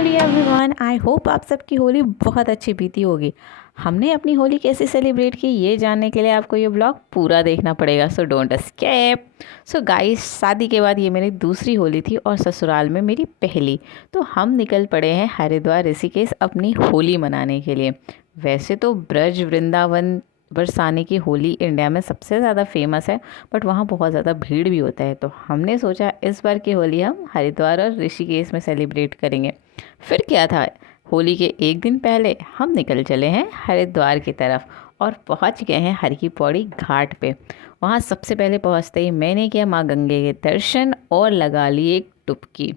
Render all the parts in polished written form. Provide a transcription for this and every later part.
Holi everyone. I hope आप सबकी होली बहुत अच्छी बीती होगी। हमने अपनी होली कैसे सेलिब्रेट की ये जानने के लिए आपको ये ब्लॉग पूरा देखना पड़ेगा, so don't escape. So guys, शादी के बाद ये मेरी दूसरी होली थी और ससुराल में मेरी पहली। तो हम निकल पड़े हैं हरिद्वार ऋषिकेश अपनी होली मनाने के लिए। वैसे तो ब्रज वृंदावन बरसाने की होली इंडिया में सबसे ज़्यादा फेमस है, बट वहाँ बहुत ज़्यादा भीड़ भी होता है। तो हमने सोचा इस बार की होली हम हरिद्वार और ऋषिकेश में सेलिब्रेट करेंगे। फिर क्या था, होली के एक दिन पहले हम निकल चले हैं हरिद्वार की तरफ और पहुंच गए हैं हर की पौड़ी घाट पे। वहाँ सबसे पहले पहुंचते ही मैंने किया माँ गंगे के दर्शन और लगा ली एक डुबकी।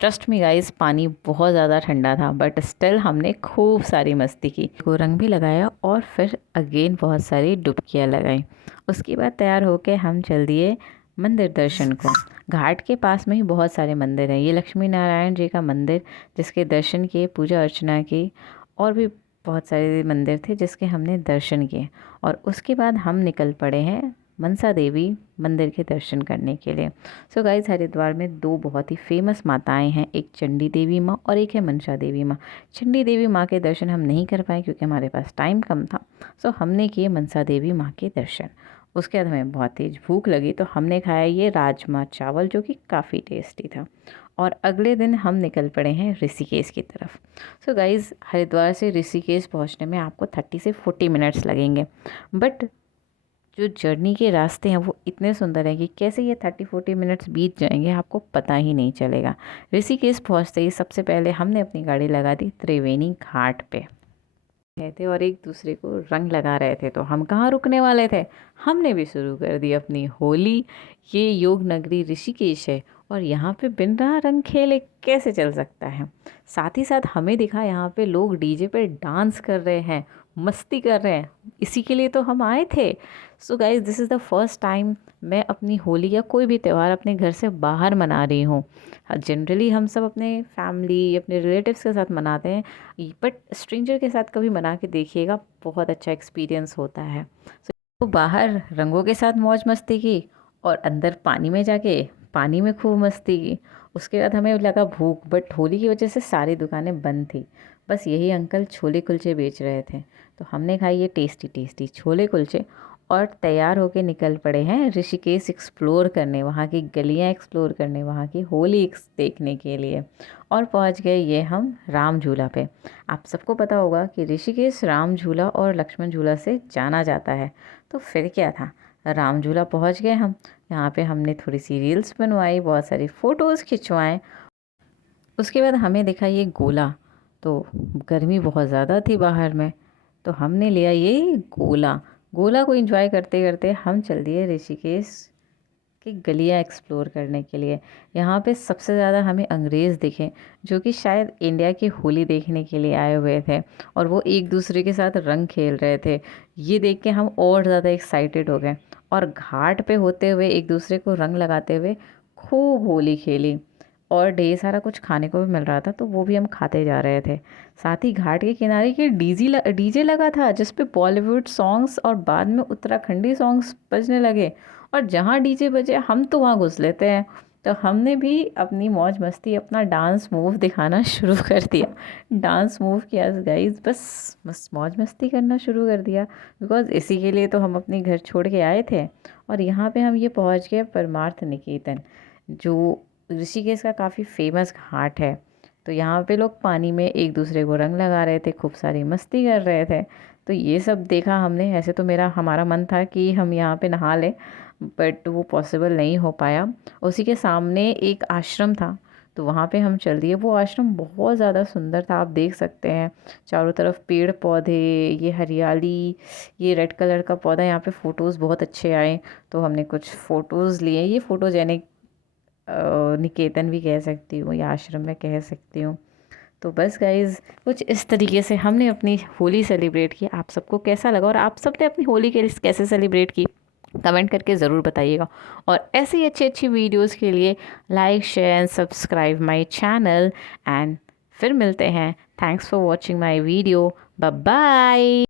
ट्रस्ट मी गाइस, पानी बहुत ज़्यादा ठंडा था, बट स्टिल हमने खूब सारी मस्ती की, को रंग भी लगाया और फिर अगेन बहुत सारी डुबकियाँ लगाई। उसके बाद तैयार होके हम चल दिए मंदिर दर्शन को। घाट के पास में ही बहुत सारे मंदिर हैं। ये लक्ष्मी नारायण जी का मंदिर जिसके दर्शन किए, पूजा अर्चना की, और भी बहुत सारे मंदिर थे जिसके हमने दर्शन किए। और उसके बाद हम निकल पड़े हैं मनसा देवी मंदिर के दर्शन करने के लिए। सो गाइस, हरिद्वार में दो बहुत ही फेमस माताएं हैं, एक चंडी देवी माँ और एक है मनसा देवी माँ। चंडी देवी माँ के दर्शन हम नहीं कर पाए क्योंकि हमारे पास टाइम कम था। सो हमने किए मनसा देवी माँ के दर्शन। उसके बाद हमें बहुत तेज़ भूख लगी तो हमने खाया ये राजमा चावल जो कि काफ़ी टेस्टी था। और अगले दिन हम निकल पड़े हैं ऋषिकेश की तरफ। सो गाइज़, हरिद्वार से ऋषिकेश पहुंचने में आपको 30 से 40 मिनट्स लगेंगे, बट जो जर्नी के रास्ते हैं वो इतने सुंदर हैं कि कैसे ये 30-40 मिनट्स बीत जाएंगे आपको पता ही नहीं चलेगा। ऋषिकेश पहुंचते ही सबसे पहले हमने अपनी गाड़ी लगा दी त्रिवेणी घाट पे रहे थे और एक दूसरे को रंग लगा रहे थे। तो हम कहाँ रुकने वाले थे, हमने भी शुरू कर दी अपनी होली। ये योग नगरी ऋषिकेश है और यहाँ पे बिन रहा रंग खेले कैसे चल सकता है। साथ ही साथ हमें दिखा यहाँ पे लोग डीजे पे डांस कर रहे हैं, मस्ती कर रहे हैं। इसी के लिए तो हम आए थे। So guys, this is the first time मैं अपनी होली या कोई भी त्यौहार अपने घर से बाहर मना रही हूँ। जनरली हम सब अपने फैमिली, अपने रिलेटिव्स के साथ मनाते हैं, बट स्ट्रेंजर के साथ कभी बना के देखिएगा, बहुत अच्छा एक्सपीरियंस होता है। तो बाहर रंगों के साथ मौज मस्ती की और अंदर पानी में जाके पानी में खूब मस्ती की। उसके बाद हमें लगा भूख, बट होली की वजह से सारी दुकानें बंद थी। बस यही अंकल छोले कुलचे बेच रहे थे, तो हमने खाई ये टेस्टी टेस्टी छोले कुलचे और तैयार होके निकल पड़े हैं ऋषिकेश एक्सप्लोर करने, वहाँ की गलियाँ एक्सप्लोर करने, वहाँ की होली देखने के लिए। और पहुँच गए ये हम राम झूला पे। आप सबको पता होगा कि ऋषिकेश राम झूला और लक्ष्मण झूला से जाना जाता है। तो फिर क्या था, राम झूला पहुँच गए हम। यहाँ पे हमने थोड़ी सी रील्स बनवाई, बहुत सारी फ़ोटोज़ खिंचवाएँ। उसके बाद हमें दिखा ये गोला। तो गर्मी बहुत ज़्यादा थी बाहर में, तो हमने लिया ये गोला। गोला को एंजॉय करते करते हम चल दिए ऋषिकेश की गलियाँ एक्सप्लोर करने के लिए। यहाँ पे सबसे ज़्यादा हमें अंग्रेज़ दिखे जो कि शायद इंडिया की होली देखने के लिए आए हुए थे, और वो एक दूसरे के साथ रंग खेल रहे थे। ये देख के हम और ज़्यादा एक्साइटेड हो गए और घाट पे होते हुए एक दूसरे को रंग लगाते हुए खूब होली खेली। और ढेर सारा कुछ खाने को भी मिल रहा था, तो वो भी हम खाते जा रहे थे। साथ ही घाट के किनारे के डीजे लगा था जिस पे बॉलीवुड सॉन्ग्स और बाद में उत्तराखंडी सॉन्ग्स बजने लगे। और जहाँ डीजे बजे हम तो वहाँ घुस लेते हैं। तो हमने भी अपनी मौज मस्ती, अपना डांस मूव दिखाना शुरू कर दिया। डांस मूव किया गाइस, बस बस मौज मस्ती करना शुरू कर दिया, बिकॉज़ इसी के लिए तो हम अपने घर छोड़ के आए थे। और यहाँ पे हम ये पहुँच गए परमार्थ निकेतन, जो ऋषिकेश का काफ़ी फेमस घाट है। तो यहाँ पे लोग पानी में एक दूसरे को रंग लगा रहे थे, खूब सारी मस्ती कर रहे थे। तो ये सब देखा हमने। ऐसे तो हमारा मन था कि हम यहाँ पे नहा लें, बट वो पॉसिबल नहीं हो पाया। उसी के सामने एक आश्रम था, तो वहाँ पे हम चल दिए। वो आश्रम बहुत ज़्यादा सुंदर था, आप देख सकते हैं चारों तरफ पेड़ पौधे, ये हरियाली, ये रेड कलर का पौधा। यहाँ पे फ़ोटोज़ बहुत अच्छे आए, तो हमने कुछ फ़ोटोज़ लिए। ये फ़ोटोजेनिक निकेतन भी कह सकती हूँ या आश्रम में कह सकती हूँ। तो बस गाइज़, कुछ इस तरीके से हमने अपनी होली सेलिब्रेट की। आप सबको कैसा लगा और आप सब ने अपनी होली कैसे सेलिब्रेट की, कमेंट करके ज़रूर बताइएगा। और ऐसी अच्छी अच्छी वीडियोस के लिए like share and subscribe my channel. And फिर मिलते हैं। Thanks for watching my video. Bye bye.